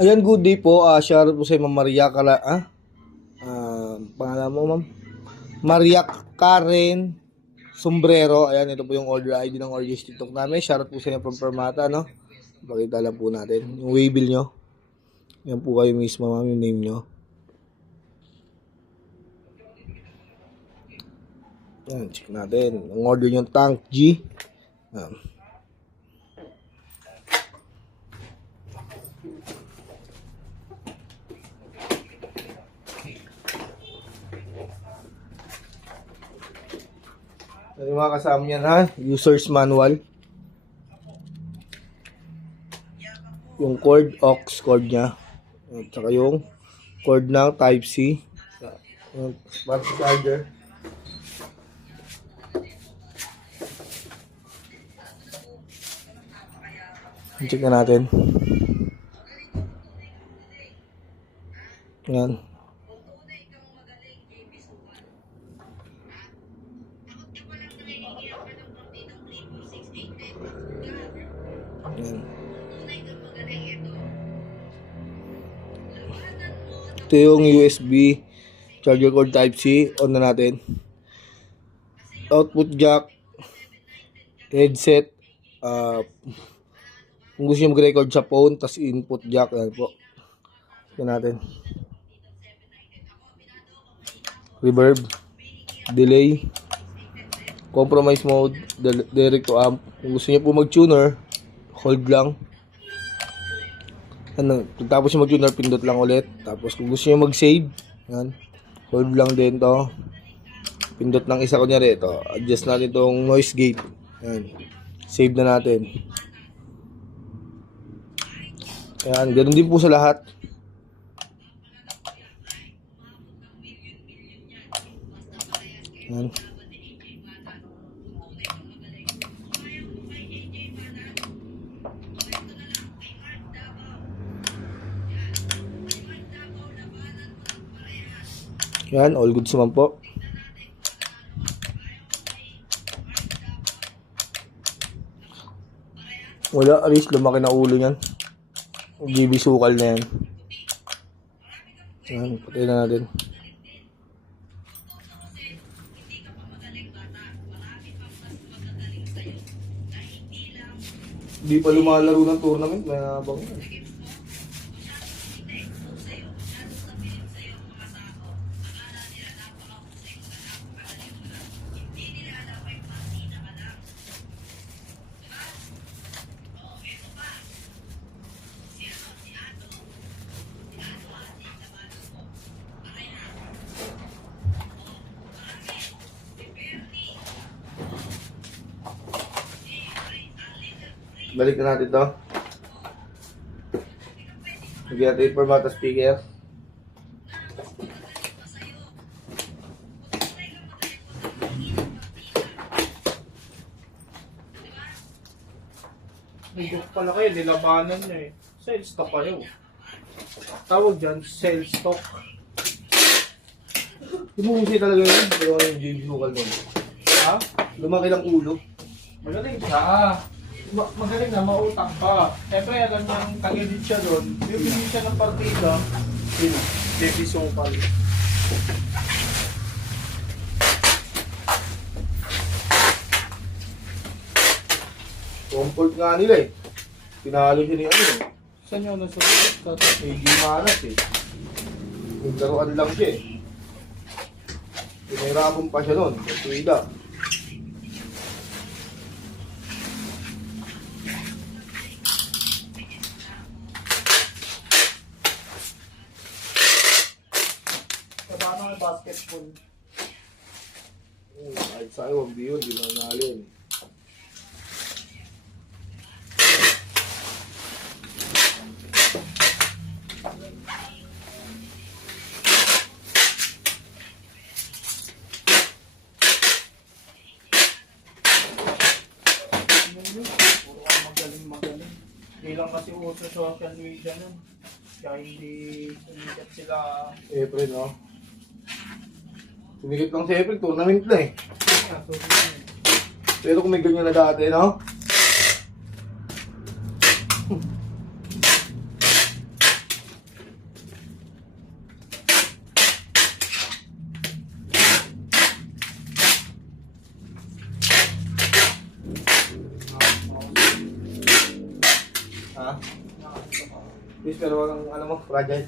Ayan, good day po. Shoutout po sa Ma'am Maria pangalan mo, Ma'am? Maria Karen Sombrero. Ayan, ito po yung order ID ng Origins TikTok namin. Shoutout po sa inyo from Permata, no? Pakita lang po natin. Yung waybill nyo. Yan po kayo mismo, Ma'am, yung name nyo. Ayan, check natin. Ang order nyo, Tank G. Ayan. Yung mga kasama niyan, ha? User's manual. Yung cord, aux cord niya. At saka yung cord ng Type-C. Yung battery charger. Check na natin. Yan. Yan. Ito yung USB charger cord Type-C. On na natin. Output jack. Headset. Kung gusto nyo mag-record sa phone, tas input jack. Yan po. Ito natin. Reverb. Delay. Compromise mode. Direct to amp. Kung gusto nyo po mag-tuner, hold lang. Tapos yung mag-tuner, pindot lang ulit. Tapos kung gusto nyo mag-save, yan. Hold lang din to. Pindot ng isa, kunyari ito. Adjust natin itong noise gate. Yan. Save na natin. Yan. Ganun din po sa lahat. Yan. Yan, all goods naman po. Wala, at least lumaki na ulo niyan. GB sukal na yan. Yan, patay na natin. Hindi pa lumalaro ng tournament, may nabang yan. Balik na natin to. Lagyan natin yung Permata speaker. Nagok pala kayo, nilabanan nyo eh. Sales stock kayo. Tawag dyan, sales stock. Lumusi talaga yun. Pero yung GB sukal nun. Ha? Lumaki lang ulo. Magaling siya. Magaling na, mautang pa. Siyempre, alam niya ang tagilid siya doon. Bibili siya ng partida. Sino? Baby Sokal. Comfort nga nila eh. Pinalo siya ni ano eh. Saan yun nasulit? Eh, gimanas eh. Naglaruan lang siya eh. Pinahirapan pa siya nun. Tuwida. Paano ang basketball? Kahit sa'yo, hindi yun. Di manalin. Puro ka magaling. Hindi lang kasi uso social media nun. Kaya hindi sumikat sila. April, no? Sumikip lang si April, tournament na eh. Pero kung may ganyan na dati, no? Please, pero wag ang ano mo, fragile.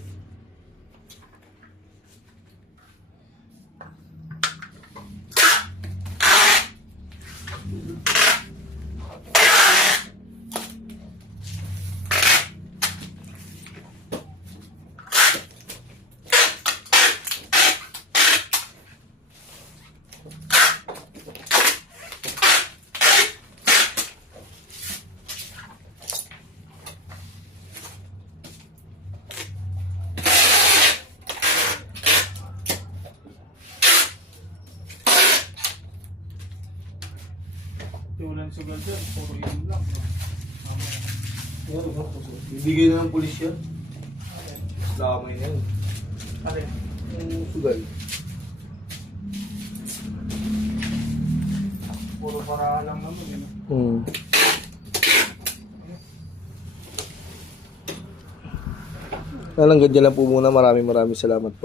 Tulan sugal dyan, puro yun lang. Yan, bibigay na ng pulis yan. Damay na yun. Alin? Yung sugal. Puro para lang naman yun. Hanggang dyan lang po muna. Maraming salamat po.